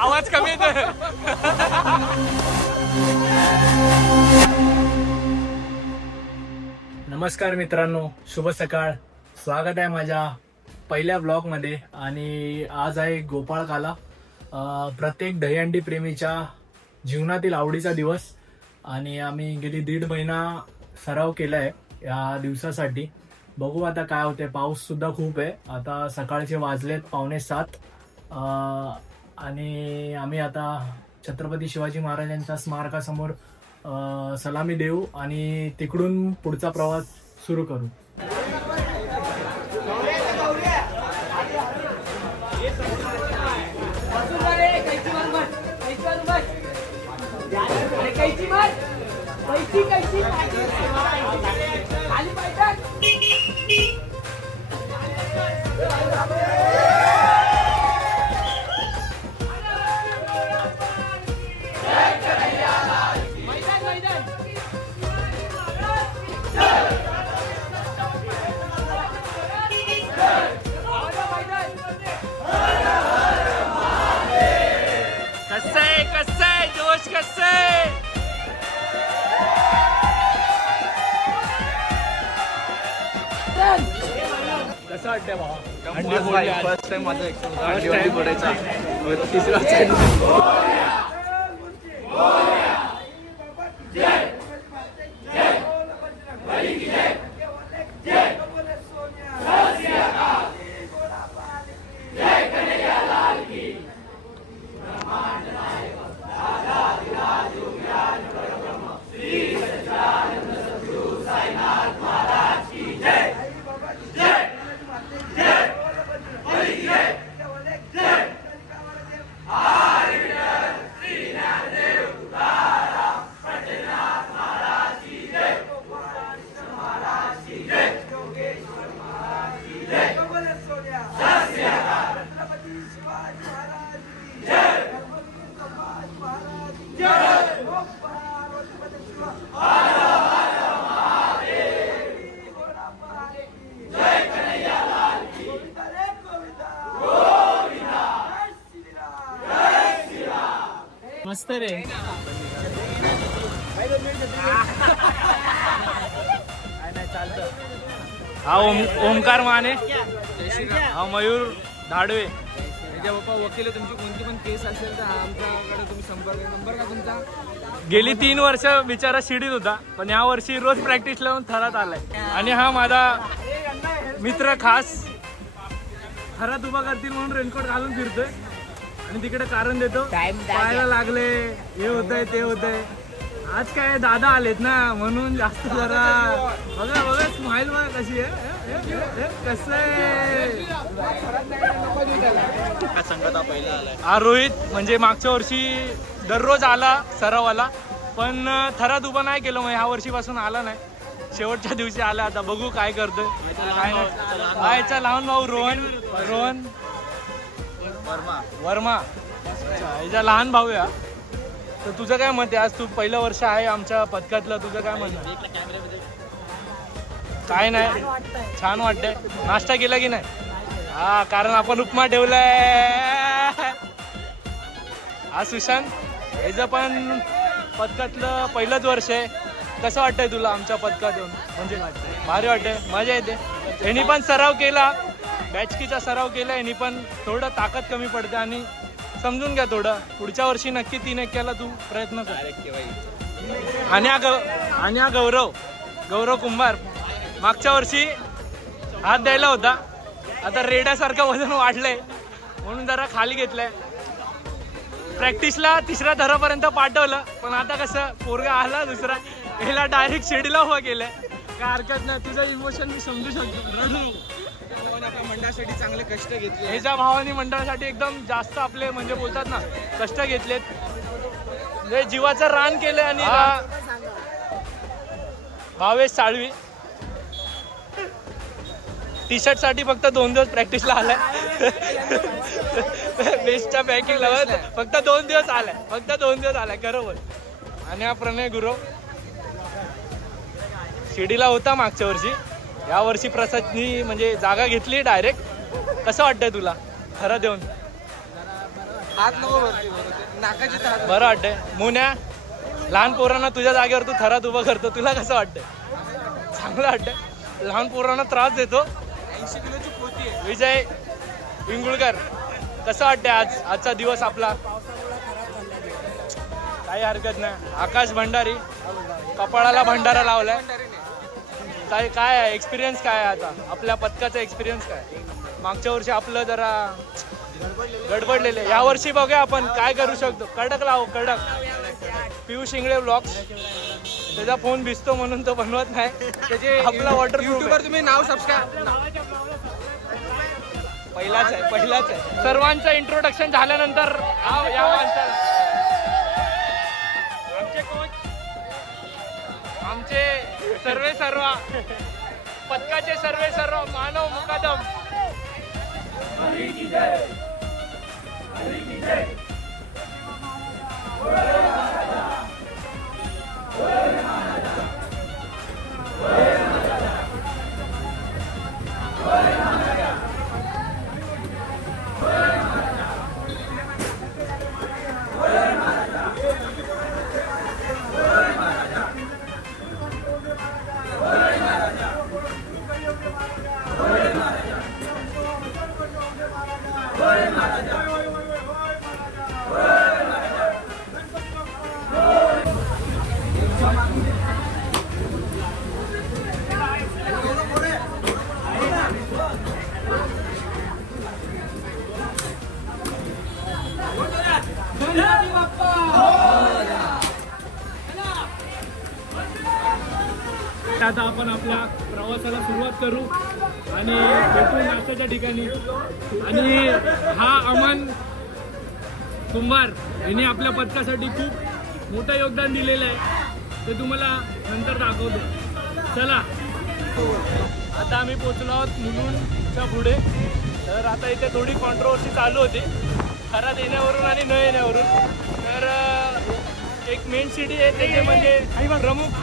आवाज कमी येतोय. नमस्कार मित्रांनो शुभ सकाळ. स्वागत आहे माझ्या पहिल्या ब्लॉगमध्ये आणि आज आहे गोपाळ काला प्रत्येक दहीहंडी प्रेमीच्या जीवनातील आवडीचा दिवस आणि आम्ही गेली दीड महिना सराव केला आहे या दिवसासाठी. बघू आता काय होते पाऊस सुद्धा खूप आहे. आता सकाळचे वाजलेत पावणे सात. आणि आम्ही आता छत्रपती शिवाजी महाराजांच्या स्मारकासमोर सलामी देऊ आणि तिकडून पुढचा प्रवास सुरू करू. फर्स्ट टाइम माझा तिसरा ओम ओमकार माने हा मयूर धाडवे. त्याच्या बाप्पा वकील आहे, तुमची कोणती पण केस असेल तर आमच्याकडे तुम्ही संपर्क नंबर का तुमचा? गेली तीन वर्ष बिचारा शिडीत होता पण या वर्षी रोज प्रॅक्टिस लावून थरात आलाय. आणि हा माझा मित्र खास थरात उभा करतील म्हणून रेनकोट घालून फिरतोय. आणि तिकडे कारण देतो. पायाला लागले हे होतंय ते होतंय. आज काय दादा आलेत ना म्हणून जास्त जरा बघा बघा स्माइल बघा कशी आहे. कसं आहे? हा रोहित म्हणजे मागच्या वर्षी दररोज आला सरावाला पण थरात उभा नाही केलं मग ह्या वर्षीपासून आला नाही. शेवटच्या दिवशी आला आता बघू काय करतोय. काय नाही. हा याचा लहान भाऊ रोहन रोहन. वर्मा. वर्मा. याचा लहान भाऊ या तर तुझं काय म्हणते आज तू पहिलं वर्ष आहे आमच्या पथकातलं तुझं काय मत काय नाही. छान वाटतंय. नाश्ता केला की नाही? हा कारण आपण उपमा ठेवलाय. हा सुशांत याचं पण पथकातलं पहिलंच वर्ष आहे कसं वाटतंय तुला आमच्या पथकात येऊन म्हणजे भारी वाटतंय. मजा येते. यांनी पण सराव केला. बॅचकीचा सराव केला. यांनी पण थोडं ताकद कमी पडते आणि समजून घ्या थोडं. पुढच्या वर्षी नक्की तीन एक्क्याला तू प्रयत्न कर. आणि हा गौ आणि हा गौरव. गौरव कुंभार. मागच्या वर्षी हात द्यायला होता. आता रेड्यासारखं वजन वाढलंय. म्हणून जरा खाली घेतलंय. प्रॅक्टिसला तिसऱ्या थरापर्यंत पाठवलं. पण आता कसं पोरगा आला दुसरा. याला डायरेक्ट शिडीला उभं केलंय. काय हरकत नाही. तुझं इमोशन मी समजू शकतो. मंडळासाठी चांगले कष्ट घेतले ह्याच्या भावानी मंडळासाठी एकदम जास्त आपले म्हणजे बोलतात ना कष्ट घेतलेत. म्हणजे जीवाचं रान केलंय आणि हा. भावेश साळवी. टी शर्टसाठी फक्त दोन दिवस प्रॅक्टिसला आलाय. बेस्टच्या पॅकिंगला फक्त दोन दिवस आलाय. फक्त दोन दिवस आलाय. बरोबर आणि हा प्रणय गुरव शिडीला होता मागच्या वर्षी. या वर्षी प्रसादनी म्हणजे जागा घेतली डायरेक्ट कसं वाटतंय तुला? खरं देऊन. बरं वाटतंय. मुन्या लहान पोरांना तुझ्या जागेवर तू थरात उभं करतो. तुला कसं वाटतंय? चांगलं वाटतंय. लहान पोरांना त्रास देतो. ऐंशी किलोची पोती आहे. विजय विंगुळकर कसं वाटतंय आज? आजचा दिवस आपला? काही हरकत नाही. आकाश भंडारी कपाळाला भंडारा लावलाय. काय काय आहे? एक्सपिरियन्स काय आहे आता? आपल्या पथकाचा एक्सपिरियन्स काय? मागच्या वर्षी आपलं जरा गडबडलेले. या वर्षी बघूया आपण काय करू शकतो. कडक लावू कडक. पियुष इंगळे ब्लॉग्स त्याचा फोन भिजतो म्हणून तो बनवत नाही. त्याचे आपला वॉटर युट्यूबवर तुम्ही नाव सबस्क्राईब पहिलाच आहे पहिलाच आहे. सर्वांचं इंट्रोडक्शन झाल्यानंतर या माणसाला. सर्वे सर्व. पथकाचे सर्वे सर्व मानव मुकादम. भेटू ठिकाणी. आणि हा अमन कुंभार यांनी आपल्या पथकासाठी खूप मोठं योगदान दिलेलं आहे. ते तुम्हाला नंतर दाखवतो. चला. आता आम्ही पोचलो आहोत मुलुंडच्या पुढे. तर आता इथे थोडी कॉन्ट्रोवर्सी चालू होती. खरात येण्यावरून आणि न येण्यावरून. तर एक मेन सिटी आहे त्याचे म्हणजे प्रमुख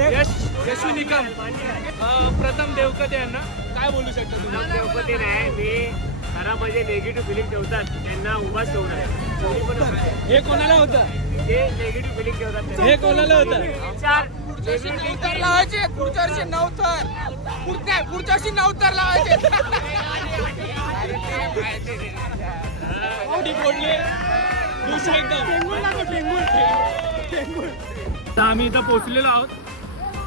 यश यशू निकम. प्रथम देवकते यांना. काय बोलू शकता तुम्ही? नाही मी घरामध्ये निगेटिव्ह फिलिंग ठेवतात. त्यांना उभाच ठेवणार. हे कोणाला होतं? ते निगेटिव्ह फिलिंग ठेवतात हे कोणाला होतं? चार नऊ तर लावायचे. पुढच्या वर्षी नऊ तर पुढच्या पुढच्या वर्षी नऊ तर लावायचे. आवडी फोडली. दुसरं एकदम. आता आम्ही इथं पोहोचलेलो आहोत.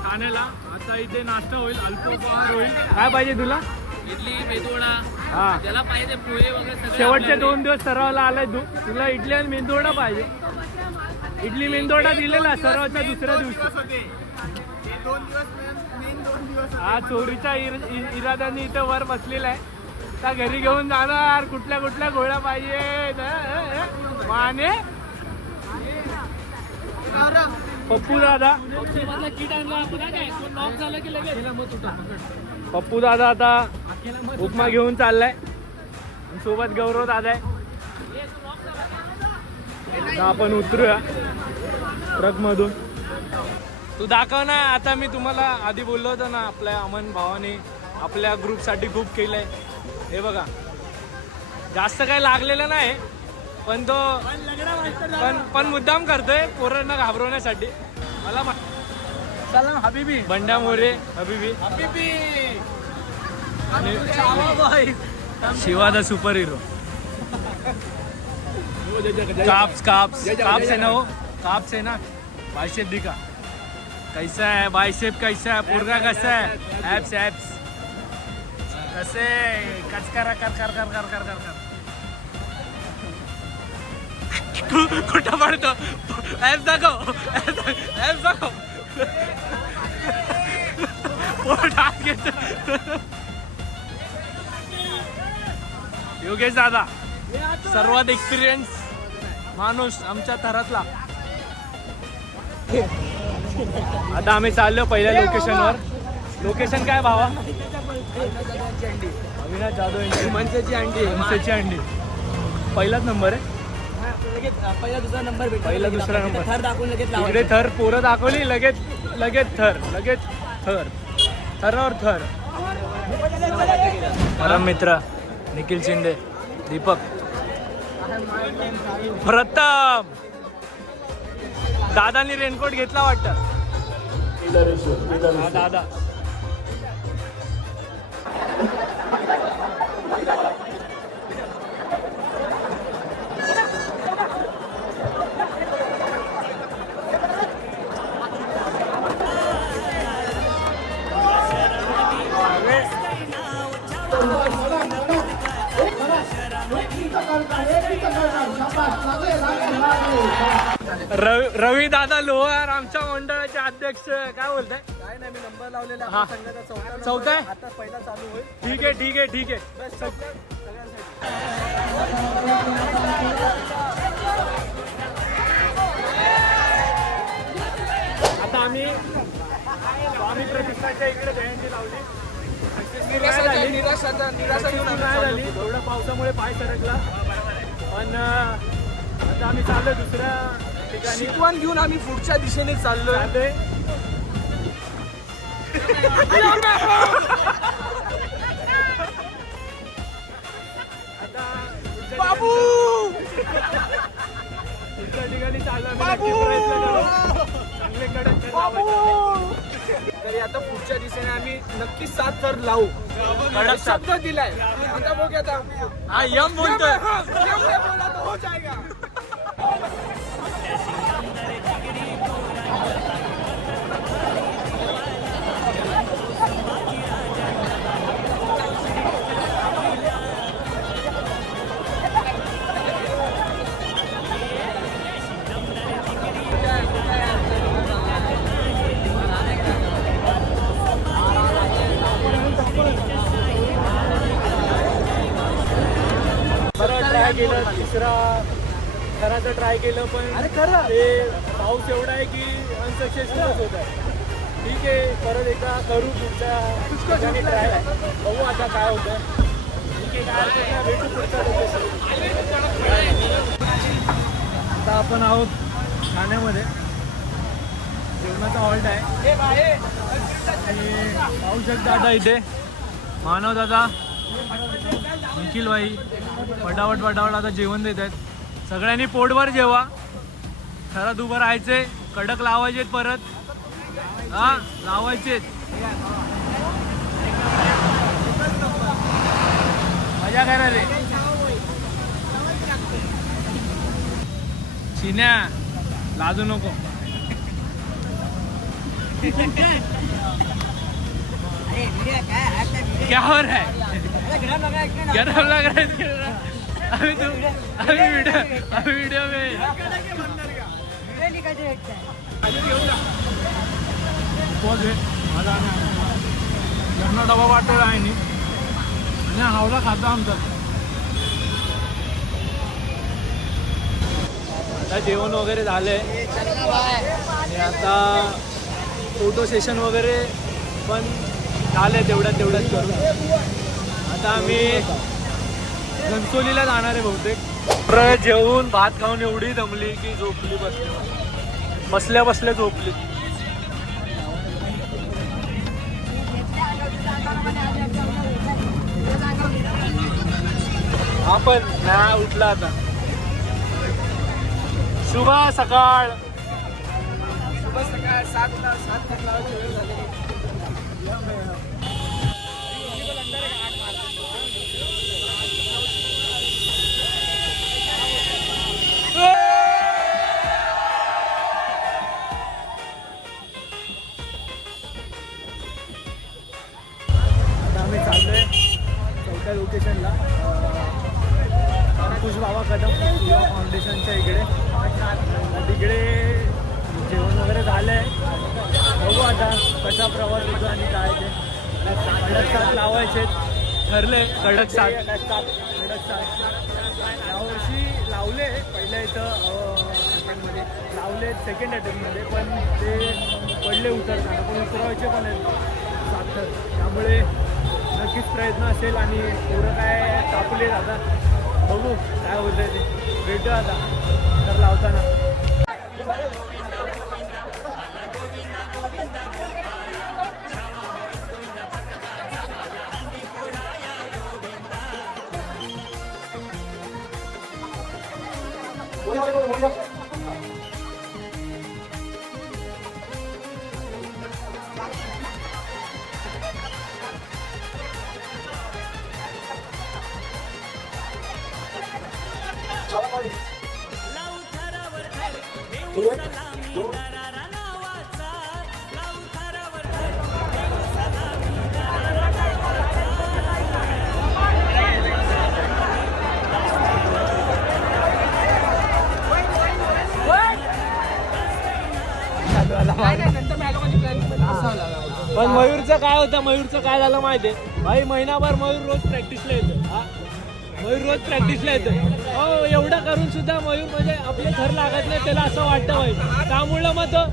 ठाण्याला आता इथे नाश्ता होईल अल्पोपहार होईल. काय पाहिजे तुला? इडली मेदूवडा. हा. त्याला पाहिजे पोहे वगैरे सगळे शेवटचे दोन दिवस सरावला आलाय तू. तुला इडली आणि मेंदोडा पाहिजे. इडली मेंदोडा दिलेला सरावच्या दुसऱ्या दिवशी. हा चोरीच्या इर- इ- इराद्याने इथं वर बसलेला आहे. का घरी घेऊन जाणार. कुठल्या कुठल्या गोळ्या पाहिजे माने? पप्पू दादा. पप्पू दादा आता उपमा घेऊन चाललाय. सोबत गौरव दादा आहे. आपण उतरूया ट्रक मधून तू दाखव ना आता मी तुम्हाला आधी बोललो होतो ना आपल्या अमन भावाने आपल्या ग्रुपसाठी खूप केलंय. हे बघा. जास्त काही लागलेलं नाही पण तो पण पण मुद्दाम करतोय पोरांना घाबरवण्यासाठी. मला मा- सलाम हबीबी। बंड्या मोरे हबीबी। हबीबी। Shiva the super hero. काप्स काप्स काप्स है ना वो? काप्स है ना? बाइसेप दिखा। कैसा है? बाइसेप कैसा है? पुरगा कैसा है? एप्स एप्स कसे कच कर कर कर कर कर कर कर। कुठं पडतो ऍप दाखव. ऍप दाखव. योगेश दादा सर्वात एक्सपिरियन्स माणूस आमच्या थरातला. आता आम्ही चाललो पहिल्या लोकेशनवर लोकेशन काय भावा? अविनाश जाधव यांची. मनसेची अंडी. मनसेची अंडी. पहिलाच नंबर आहे. लगेच पहिला दुसरा नंबर भेटला. पहिला दुसरा नंबर. थर दाखवून लगेच इकडे थर पोरं दाखवली लगेच लगेच थर लगेच थर. थरावर थर. परम मित्र निखिल शिंदे दीपक. प्रथम. दादानी रेनकोट घेतला वाटतं. हा दादा. अध्यक्ष काय बोलताय? काय नाही मी नंबर लावलेला हा. आपल्या संघाचा चौथा आहे? आता पहिला चालू होईल. ठीक आहे ठीक आहे ठीक आहे. सगळ्यांसाठी. आता आम्ही स्वामी प्रतिष्ठानच्या इकडे जयंती लावली. निराशाचा निराशाचा निराशा घेऊन आम्ही नाही. झाली थोडं पावसामुळे पाय सरकला. पण अं, आता आम्ही चाललो दुसऱ्या ठिकाणी. शिकवण घेऊन आम्ही पुढच्या दिशेने चाललोय. चाललोय. बाबू! ठिकाणी चांगले कडक. तरी आता पुढच्या दिशेने आम्ही नक्की सात तर लावू. कडक. शब्द दिलाय. आता बघूया आता. हा यम बोलतोय. हाँ, यम ने बोला तो हो जाएगा ट्राय केलं तिसरा खराचं ट्राय केलं पण अरे खरं ते पाऊस एवढा आहे की अनसक्सेसफुलच होत आहे. ठीक आहे परत एकदा करू पुढच्या ठिकाणी ट्राय. बघू आता काय होतं. ठीक आहे काय भेटू पुढच्या location. आता आपण आहोत ठाण्यामध्ये. जेवणाचा हॉल्ट आहे. आणि पाहू शकता आता इथे. मानव दादा. निखिल भाई पटापट आता जेवण देत आहेत. सगळ्यांनी पोटभर जेवा. खरंच उभं राहायचे कडक लावायचे परत. हा लावायचे मजा करा रे चिन्या लाजू नको. क्या हो रहा है? गर्म लग रहा है अभी तुम अभी वीडियो अभी वीडियो में। पोच यांना डबा वाटलेला आहे नी. आणि हावला खाता आमचा. आता जेवण वगैरे झालंय. आणि आता फोटो सेशन वगैरे पण झालंय तेवढ्यात तेवढ्यात करून आता आम्ही घनसोलीला जाणार आहे बहुतेक. जेवून भात खाऊन एवढी दमली की झोपली बसली. बसल्या बसल्या झोपली. हा पण ना उठला आता. शुभ सकाळ. शुभ सकाळ सातला सात तक लावायची वेळ झाली आता आम्ही चाललोय चौथ्या लोकेशनला अंकुश बाबा कदम युवा फाउंडेशनच्या इकडे तिकडे जेवण वगैरे झालं आहे. बघू आता कसा प्रवास होतो आणि काय ते कडक साथ लावायचे ठरले कडक साथ कडक यावर्षी लावले पहिल्या इथं अटेम्पमध्ये लावले सेकंड अटेम्पमध्ये पण ते पडले उतरताना पण उतरवायचे पण आहेत. साखर त्यामुळे नक्कीच प्रयत्न असेल आणि पुढं काय तापले आता. बघू काय होतं ते. भेटू आता. तर लावताना. नाही, काय होतं? मयूरचं काय झालं माहितीये? भाई महिनाभर मयूर रोज प्रॅक्टिसला येतो हा? मयूर रोज प्रॅक्टिसला येतो हो एवढं करून सुद्धा मयूर म्हणजे आपले घर लागत नाही त्याला असं वाटतं भाई. त्यामुळं मग तो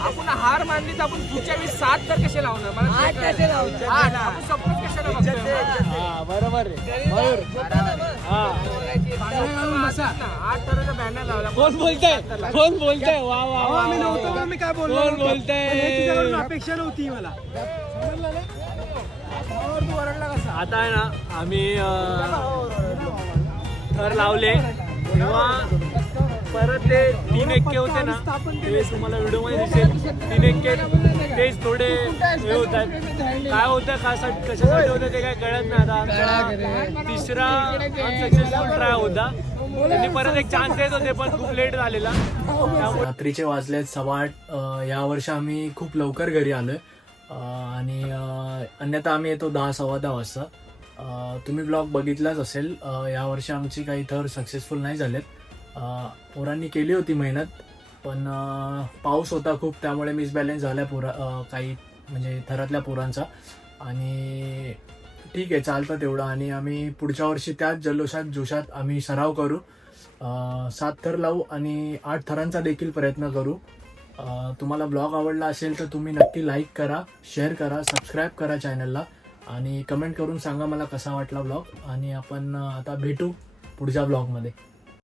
आपण हार मानली तर आपण पुढच्या वेळेस सात तर कसे लावणार मला ते कळलं. आठ. आपण सपोज कशाला बघतोय? हा बरोबर आहे मयूर हा आठ तराचा बॅनर लावला कोण बोलतंय कोण बोलतंय वा वा वा मी नव्हतो मी काय बोलतो कोण बोलतंय अपेक्षा नव्हती मला आता आहे ना आम्ही अं, थर लावले तेव्हा परत ते तीन एक्के होते ना ते तुम्हाला व्हिडिओमध्ये दिसेल. तीन एक्के तेच थोडे हे होत आहेत काय होतं कासाठी कशासाठी होतं ते काय कळत नाही आता. आमचा तिसरा सक्सेसफुल ट्राय होता. त्यांनी परत एक चान्स देत होते पण खूप लेट झालेला. रात्रीचे वाजलेत सव्वा आठ. अं, आम्ही खूप लवकर घरी आलोय. आणि अन्यथा आम्ही येतो दहा सव्वा दहा वाजता. तुम्ही ब्लॉग बघितलाच असेल. या यावर्षी आमची काही थर सक्सेसफुल नाही झालेत. पोरांनी केली होती मेहनत पण पाऊस होता खूप त्यामुळे मिसबॅलेन्स झाला पोरा काही म्हणजे थरातल्या पोरांचा. आणि ठीक आहे चालतं तेवढं. आणि आम्ही पुढच्या वर्षी त्याच जल्लोषात जोशात आम्ही सराव करू. सात थर लावू आणि आठ थरांचा देखील प्रयत्न करू. तुम्हाला ब्लॉग आवडला असेल तर तुम्ही नक्की लाईक करा शेअर करा सबस्क्राईब करा चॅनलला आणि कमेंट करून सांगा मला कसा वाटला ब्लॉग. आणि आपण आता भेटू पुढच्या ब्लॉगमध्ये.